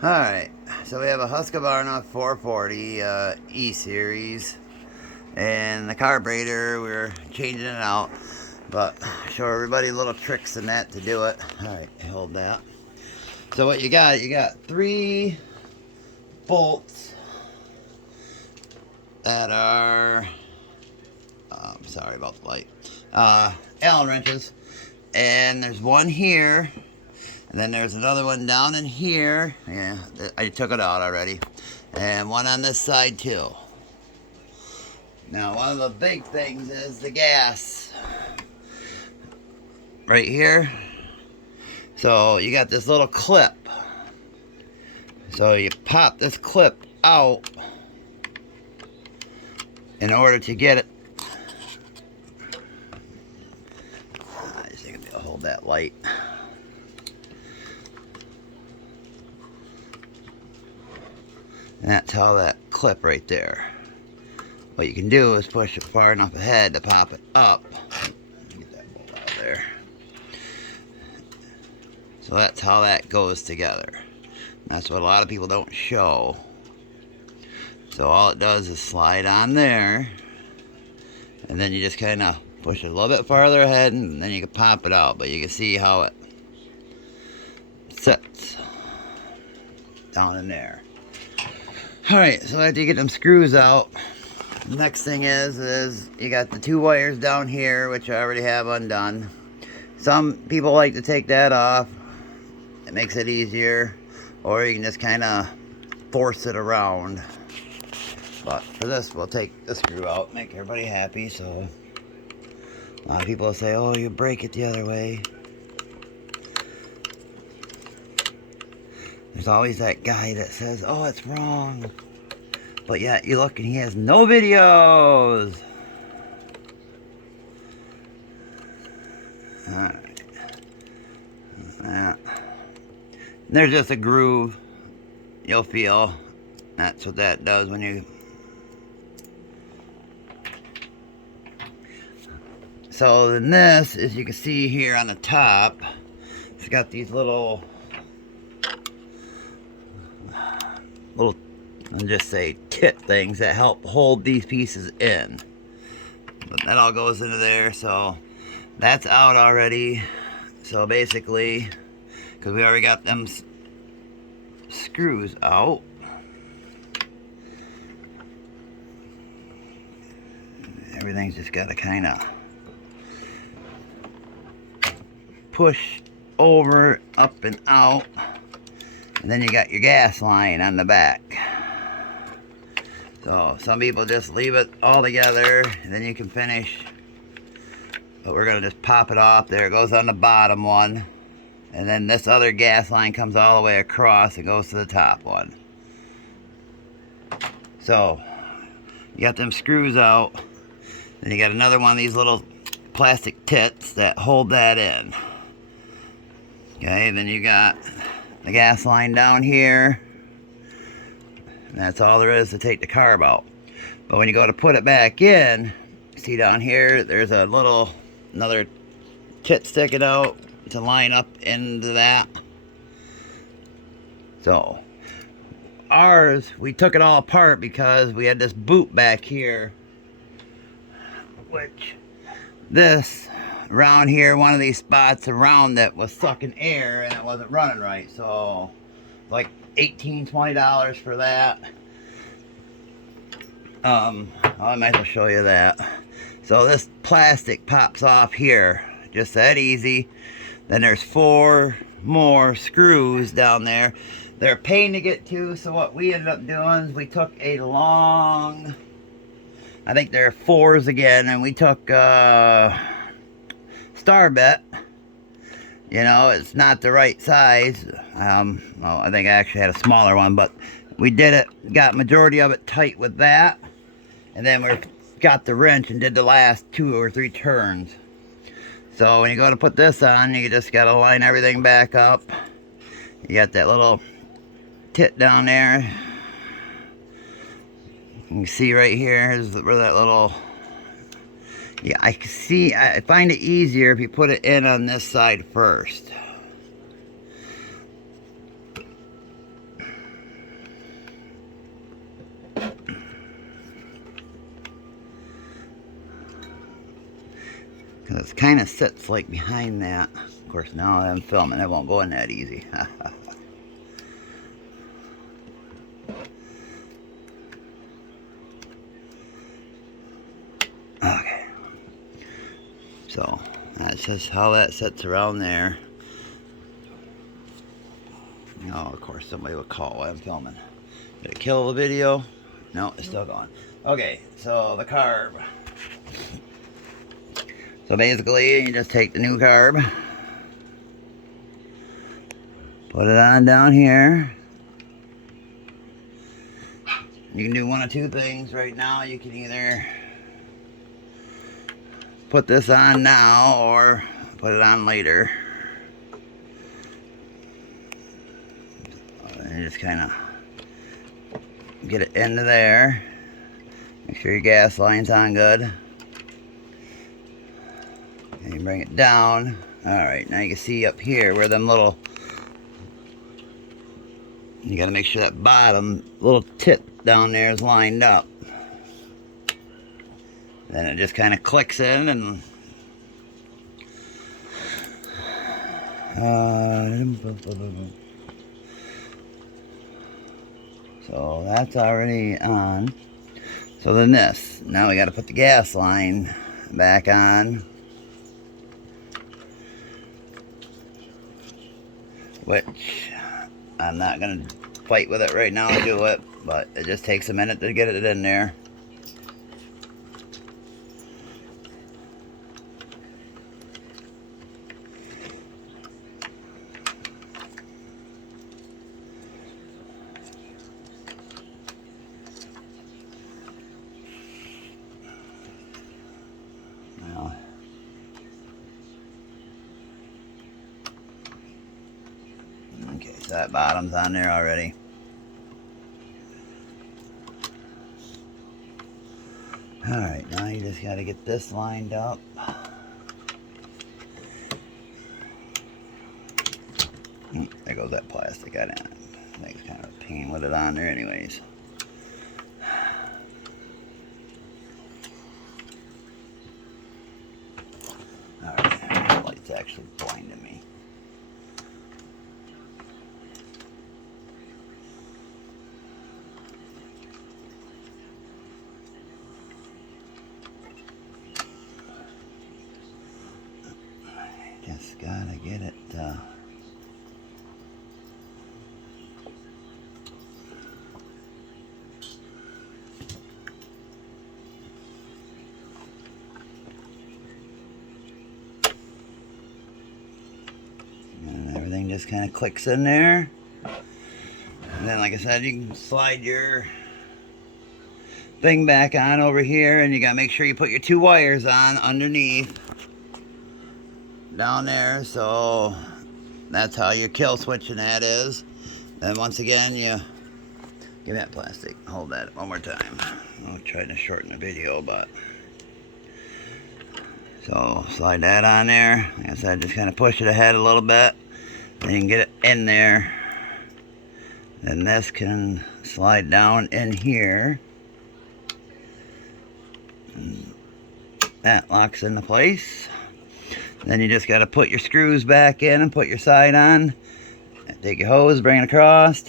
Alright, so we have a Husqvarna 440 E-Series, and the carburetor, we're changing it out, but show everybody little tricks and that to do it. Alright, hold that. So what you got 3 bolts that are, sorry about the light, Allen wrenches, and there's one here. And then there's another one down in here. Yeah, I took it out already. And one on this side too. Now, one of the big things is the gas. Right here. So you got this little clip. So you pop this clip out in order to get it. I just think I'll hold that light. And that's how that clip right there. What you can do is push it far enough ahead to pop it up. Get that bolt out of there. So that's how that goes together. That's what a lot of people don't show. So all it does is slide on there. And then you just kind of push it a little bit farther ahead, and then you can pop it out. But you can see how it sits down in there. Alright, so after you get them screws out, the next thing is you got the 2 wires down here, which I already have undone. Some people like to take that off. It makes it easier. Or you can just kind of force it around. But for this, we'll take the screw out, make everybody happy. So a lot of people will say, oh, you break it the other way. There's always that guy that says, oh, it's wrong. But yet, you look and he has no videos. Alright. There's just a groove you'll feel. That's what that does when you... So then this, as you can see here on the top, it's got these little, I'll just say tit things that help hold these pieces in. But that all goes into there, so that's out already. So basically, because we already got them screws out, everything's just got to kind of push over, up and out. And then you got your gas line on the back. So some people just leave it all together and then you can finish. But we're going to just pop it off. There it goes on the bottom one. And then this other gas line comes all the way across and goes to the top one. So you got them screws out. Then you got another one of these little plastic tits that hold that in. Okay, then you got the gas line down here. And that's all there is to take the carb out. But when you go to put it back in, see down here, there's a little, another tit sticking out to line up into that. So, ours, we took it all apart because we had this boot back here. Which, this, around here, one of these spots around it was sucking air and it wasn't running right. So, like $18–20 for that. I might as well show you that. So this plastic pops off here, just that easy. Then there's 4 more screws down there. They're a pain to get to, so what we ended up doing is we took a long, I think they're 4s again, and we took Starbit. You know, it's not the right size. Well, I think I actually had a smaller one, but we did it, got majority of it tight with that. And then we got the wrench and did the last 2 or 3 turns. So when you go to put this on, you just got to line everything back up. You got that little tit down there. You can see right here is where that little... Yeah, I find it easier if you put it in on this side first. it kind of sits like behind that. Of course, now that I'm filming, it won't go in that easy. Okay. So, that's just how that sits around there. Oh, of course, somebody will call while I'm filming. Did it kill the video? No, it's still going. Okay, so the carb. So basically, you just take the new carb, put it on down here. You can do one of two things right now. You can either put this on now or put it on later. And you just kind of get it into there. Make sure your gas line's on good. And you bring it down. Alright, now you can see up here where them little... You gotta make sure that bottom little tip down there is lined up. Then it just kind of clicks in and... So that's already on. So then this. Now we gotta put the gas line back on. Which I'm not going to fight with it right now to do it, but it just takes a minute to get it in there. Now, okay, so that bottom's on there already. Alright, now you just got to get this lined up. There goes that plastic. I think it's kind of a pain with it on there anyways. Alright, the light's actually blinding me. Just gotta get it and everything just kind of clicks in there. And then, like I said, you can slide your thing back on over here, and you gotta make sure you put your two wires on underneath down there. So that's how your kill switch and that is. Then once again, you give me that plastic. Hold that one more time. I'll try to shorten the video, but so slide that on there. Like I said, just kind of push it ahead a little bit, then you can get it in there. Then this can slide down in here. And that locks into place. Then you just got to put your screws back in and put your side on. Take your hose, bring it across.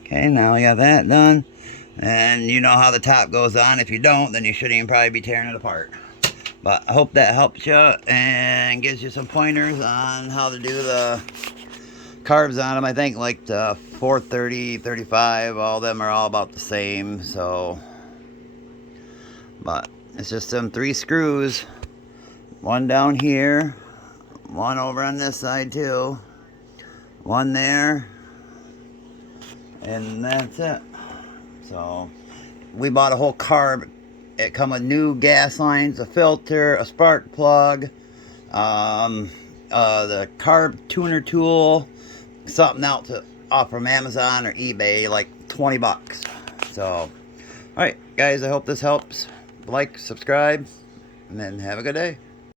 Okay, now we got that done. And you know how the top goes on. If you don't, then you shouldn't even probably be tearing it apart. But I hope that helps you and gives you some pointers on how to do the carbs on them. I think like the 430, 35, all of them are all about the same. So, but it's just them 3 screws. One down here, one over on this side too, one there, and that's it. So we bought a whole carb. It come with new gas lines, a filter, a spark plug, the carb tuner tool, something else off from Amazon or eBay, like 20 bucks. So, alright guys, I hope this helps. Like, subscribe, and then have a good day.